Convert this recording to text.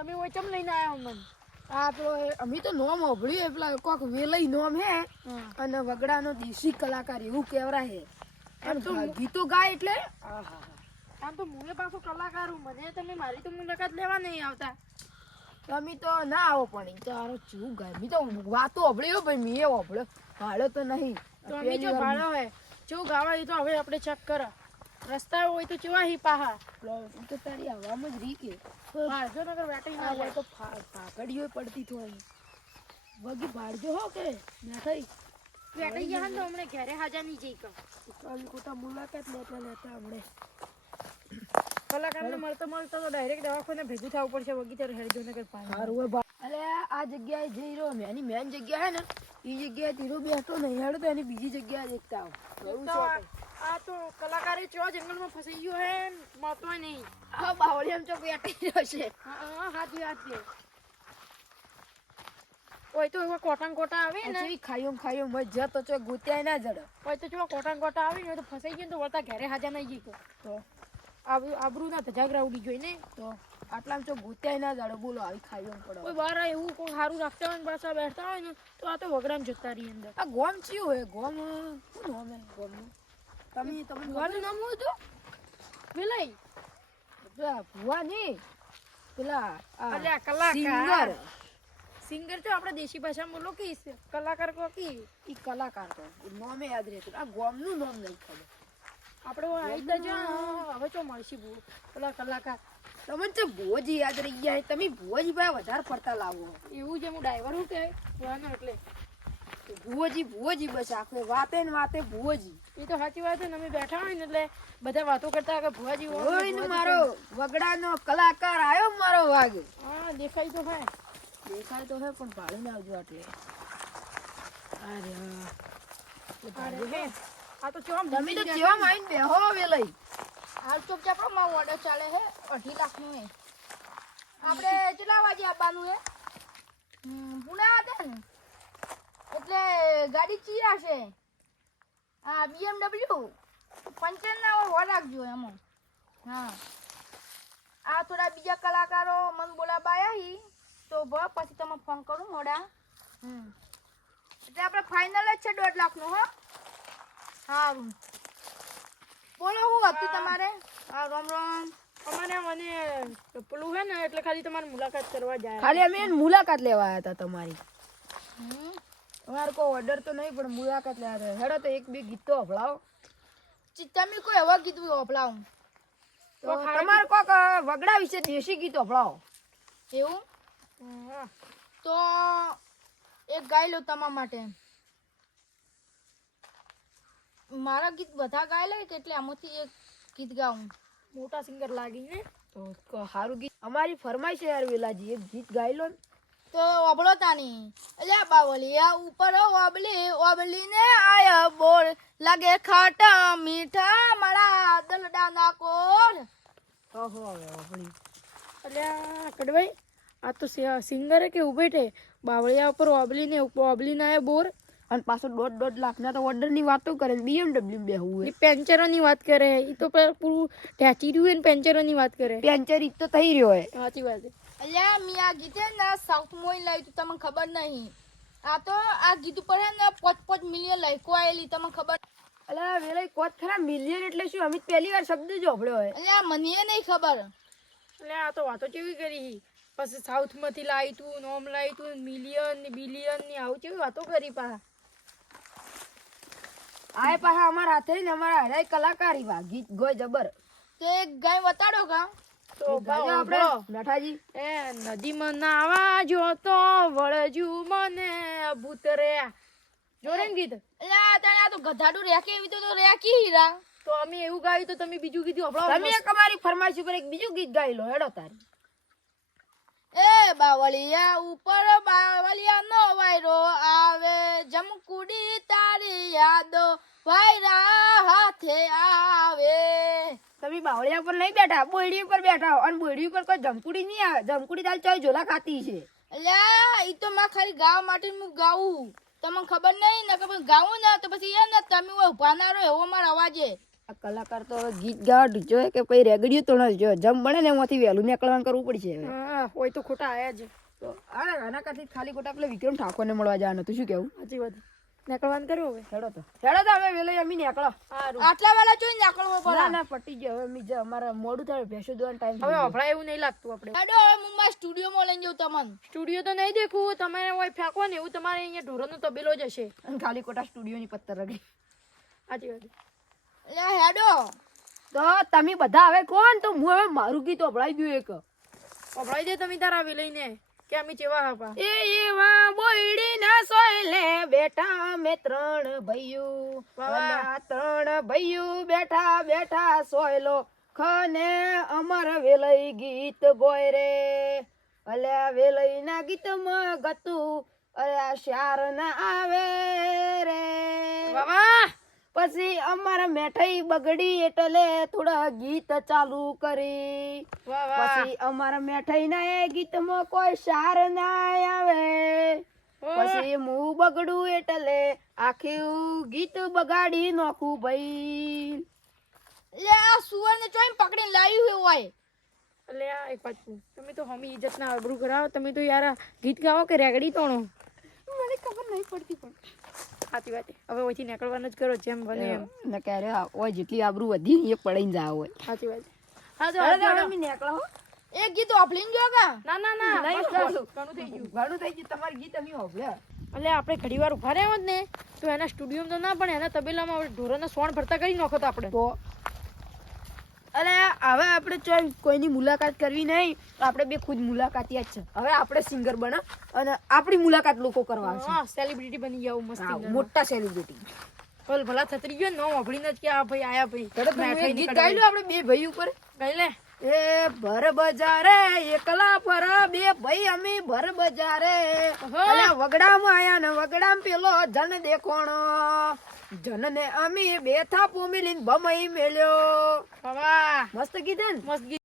તમે ઓય ચમ લઈને આયા અમને આ પેલો અમે તો નોમ હોભળ્યું પેલા કોક વેલઈ નોમ હે અને વગડાનો દેશી કલાકાર એવું કેવરા હે એમ તો ગીતો ગાય એટલે આમ તો મુએ પાછો કલાકાર હું મને તમે મારી તો મુલાકાત લેવા નહીં આવતા તમે તો ના આવો પણ ઈ તો આરો ચૂ ગાય મી તો વાતો હોભળ્યો ભાઈ મીએ હોભળ્યો ભાડો તો નહીં તો અમે જો ભાડો હે જો ગાવા એ તો હવે આપણે ચેક કરો રસ્તા હોય તો કેવા હી પાહા તો તારી હવામાં જ રી કે ભાડજો નગર વેટી ના ના જાય તો ફાકડીઓ પડતી થોડી વગી ભાડજો હો કે ના થઈ વેટી ગયા ને તો હમણે ઘરે હાજા નહીં જઈ કહો કાલ કોટા મુલાકાત લેતા હમણે કલાકારને મળતો તો ડાયરેક્ટ દવાખાને ભેગું થવું પડશે વગી ત્યારે હેરજો નગર પાણી સારું હોય અલે આ જગ્યાએ જઈ રહ્યો મેં એની મેન જગ્યા હે ને એ જગ્યાએ ધીરો બેઠો નહીં હેડો તો એની બીજી જગ્યાએ દેખતા આવ આ તો કલાકારે ચો જંગલમાં ફસાઈ ગયો હે મળતો નહીં આ બાવળિયામ ચોક બેઠી રહ્યો છે હા હાથી હાથી ઓય તો એવા કોટા આવે ને એવી ખાયો મજા તો ચોક ગુત્યાય ના જડે ઓય તો જો કોટા આવે ને તો ફસાઈ ગયો ને તો વળતા ઘરે હાજા નહીં ગઈ તો આબરૂ ના ધજાગરા ઉડી જોઈ ને તો આટલામાં ચોક ગુત્યાય ના જડે બોલો આવી ખાયો પડે કોઈ બાર એવું કોઈ સારું રાખતા હોય ને પાછા બેઠતા હોય ને તો આ તો વગડામ જતા રહી અંદર આ ગોમ ચિયું હે ગોમ શું નામ હે ગોમનું તમે ગોમનું નામ શું હતું વિલય પેલા ભુવા ની પેલા અલ્યા કલાકાર સિંગર સિંગર તો આપણે દેશી ભાષામાં બોલો કે કલાકાર કો કી ઈ કલાકાર તો નામે યાદ રહેતું આ ગોમનું નામ નહીં ખબર આપણે આવી તો જો હવે તો મળશી બહુ પેલા કલાકાર તમને તો ભોજી યાદ રહી ગયા તમે ભોજી ભાઈ વધારે પડતા લાવો એવું છે હું ડ્રાઈવર હું કે એટલે ભુવોજી બસ આખે વાતે ને વાતે ભુવોજી એ તો સાચી વાત છે ને અમે બેઠા હોય ને એટલે બધા વાતો કરતા કે ભુવાજી હોય ને મારો વગડાનો કલાકાર આયો મારો વાઘ હા દેખાય તો હે દેખાય તો હે પણ ભાડું ના આવજો એટલે અરે હે આ તો કેવા તમે તો કેવા માઈન બેહો વેલઈ હાલ ચોક ચાપડો માં ઓર્ડર ચાલે હે 2.5 લાખ નો હે આપણે કેટલા વાગે આવવાનું હે પુણે આતે ને એટલે ગાડી ચીયા છે હા BMW પંચર ના હો રાખજો એમાં હા આ થોડા બીજા કલાકારો મન બોલાવાયા હી તો પછી તમે ફોન કરું મોડા એટલે આપણે ફાઇનલ જ છે 1.5 લાખ નો હો સારું બોલો હું હતું તમારે હા રામ રામ અમારે મને પેલું હે ને એટલે ખાલી તમારી મુલાકાત કરવા જાય ખાલી અમે મુલાકાત લેવા આવ્યા હતા તમારી તમારે કોઈ ઓર્ડર તો નહીં પણ મુલાકાત લેવા હતા હેડો તો એક બે ગીત તો હભળાવો તમે કોઈ એવા ગીત હભળાવું તો તમારે કોક વગડા વિશે દેશી ગીત હભળાવો એવું તો એક ગાઈ લો તમારા માટે મારા ગીત બધા ગાય લે એટલે આમાંથી એક ગીત ગાઉં મોટા સિંગર લાગીને તો સારું ગીત અમારી ફરમાઈશ યાર વેલાજી એક ગીત ગાઈ લો તો ઓબળો તાની અલ્યા બાવલિયા ઉપર ઓબલી ને આયા બોર લાગે ખાટા મીઠા મારા દલડાના કોર ઓહો ઓબળી અલ્યા કડવાઈ આ તો સિંગર કે ઉભેટે બાવળિયા ઉપર ઓબલી ને આયા બોર અને પાછો 1.5 લાખ ના તો ઓર્ડર ની વાતો કરે BMW બેહું એ પેન્ચરો ની વાત કરે ઈ તો પૂરું ટેચી રહ્યું ને પેન્ચરો ની વાત કરે પેન્ચર ઈ તો થઈ રહ્યો હે સાચી વાત છે અલ્યા મિયા ગીતે ના સાઉથ મોઈ લાવી તો તમને ખબર નહીં આ તો આ ગીત ઉપર હે ને 5 મિલિયન લાઈકો આયેલી તમને ખબર અલા વેલા કોત ખરા મિલિયન એટલે શું અમે પહેલી વાર શબ્દ જ હોભળ્યો હે અલ્યા મને નહીં ખબર અલ્યા આ તો વાતો કેવી કરી પછી સાઉથ માંથી લાવી તું નોમ લાવી તું મિલિયન ને બિલિયન ની આવું કેવી વાતો કરી પા આય પાછા અમારા હાથે ને અમારા હરાય કલાકારી વા ગીત ગોય જબર તે ગાય બતાડો કા તો આપણે નઠાજી એ નદીમાં નાવા જો તો વળજુ મને ભૂતરે જોડે ને ગીત અલ્યા તને આ તો ગધાડું રેકે એવી તો રેકી હીરા તો અમે એવું ગાયું તો તમે બીજું ગીત હભળાવો તમે એક અમારી ફરમાઈશ ઉપર એક બીજું ગીત ગાઈ લો હેડો તારી એ બાવળિયા ઉપર બાવળિયા નો વાયરો આવે જમકુડી તારી યાદો વાયરા હાથે આવે તમે બાવળિયા ઉપર નહીં બેઠા બોયડી ઉપર બેઠા હો અને બોયડી ઉપર કોઈ જમકુડી નહીં આવે જમકુડી તારી ચોય ઝોલા ખાતી છે અલ્યા ઈ તો માં ખાલી ગાવા માટે હું ગાવું તમને ખબર નહીં ને કે ગાવું ને તો પછી એ ને તમે ઉભા ના રહો એવો મારો અવાજ આ કલાકાર તો હવે ગીત ગાવા જોઈએ કે પછી રેગડીયું તો ન જો જમ બને ને એમાંથી વહેલું નીકળવાનું કરવું પડશે હવે હા હોય તો ખોટા આયા જ તો અરે આના કરતી ખાલી ખોટા પેલા વિક્રમ ઠાકોરને મળવા જવાનું તું શું કેવું સાચી વાત નીકળવાનું કર્યું હવે હેડો તો અમે વેલે અમી નીકળો સારું આટલા વેલા જોઈ નીકળવું પડે ના ના પટી ગયો હવે અમી જા અમારા મોડું થાય ભેંસો દોવાનો ટાઈમ હવે અભળાય એવું નહીં લાગતું આપણે હેડો હવે હું મારા સ્ટુડિયોમાં લઈને જાઉં તમને સ્ટુડિયો તો નહીં દેખવું તમારે હોય ફેંકવો ને એવું તમારે અહીંયા ઢોરોનો તબેલો જ હશે ખાલી ખોટા સ્ટુડિયોની પત્તર રગડી સાચી વાત એટલે હેડો તો તમે બધા હવે કોણ તો હું હવે મારું ગીત અભળાઈ દઉં એક અભળાઈ દે તમે તારા આવી લઈને કે અમે ચેવા હતા એ એવા બોયડી ના સોયલે બેઠા અમે ત્રણ ભાઈઓ અલ્યા ત્રણ ભાઈઓ બેઠા બેઠા સોયલો ખને અમર વેલઈ ગીત બોય રે અલ્યા વેલઈ ના ગીતમાં ગતું અલ્યા શાર ના આવે રે વાહ પછી અમારા મેઠાઈ બગડી એટલે થોડા ગીત ચાલુ કરી વાહ વાહ પછી અમારા મેઠાઈ ના એ ગીતમાં કોઈ સાર ના આવે પછી હું બગડું એટલે આખું ગીત બગાડી નાખું ભાઈ એટલે આ સુવરને ચોઈન પકડીને લાવ્યું હોય એટલે આ એક વાત કહું તમે તો હમી ઇજ્જત ના આબરૂ કરાવો તમે તો યાર આ ગીત ગાવો કે રેગડી તોણો મને ખબર નહીં પડતી પણ સાચી વાત હવે ઓછી નીકળવાનું જ કરો જેમ બને એમ ને ક્યારે હોય જેટલી આબરૂ વધી ને એ પડીને જાવ હોય સાચી વાત હા તો અરે હાલો. તમે નીકળો હો. એક ગીત ઓફલીન જો કા ના ના ના નહીં, બસ, ચાલો. ઘણું થઈ ગયું ઘણું થઈ ગયું તમારું ગીત અમે હોભળ્યા એટલે આપણે ઘડી વાર ઉભા રહ્યા હોત ને તો એના સ્ટુડિયોમાં તો ના પણ એના તબેલામાં ઢોરોના સોણ ભરતા કરી નાખો તો આપણે તો અરે હવે આપણે ચોઈ કોઈની મુલાકાત કરવી નહીં આપણે બે ખુદ મુલાકાતીયા જ છે હવે આપણે સિંગર બના અને આપણી મુલાકાત લોકો કરવા આવશે હા સેલિબ્રિટી બની જાવ મસ્ત હા, મોટા સેલિબ્રિટી બોલ ભલા થતરી ગયો નો વાપરીને જ કે આ ભાઈ આયા ભાઈ તરત હું એક ગીત ગાઈ લો આપણે બે ભાઈ ઉપર ગાઈ લે એ ભર બજારે એકલા ફર બે ભાઈ અમે ભર બજારે અલે વગડામાં આયા ને વગડામાં પેલો જન દેખોણો જનને અમે બે થાપો મિલીને ભમઈ મેલ્યો વાહ મસ્ત ગીત હે ને મસ્ત ગીત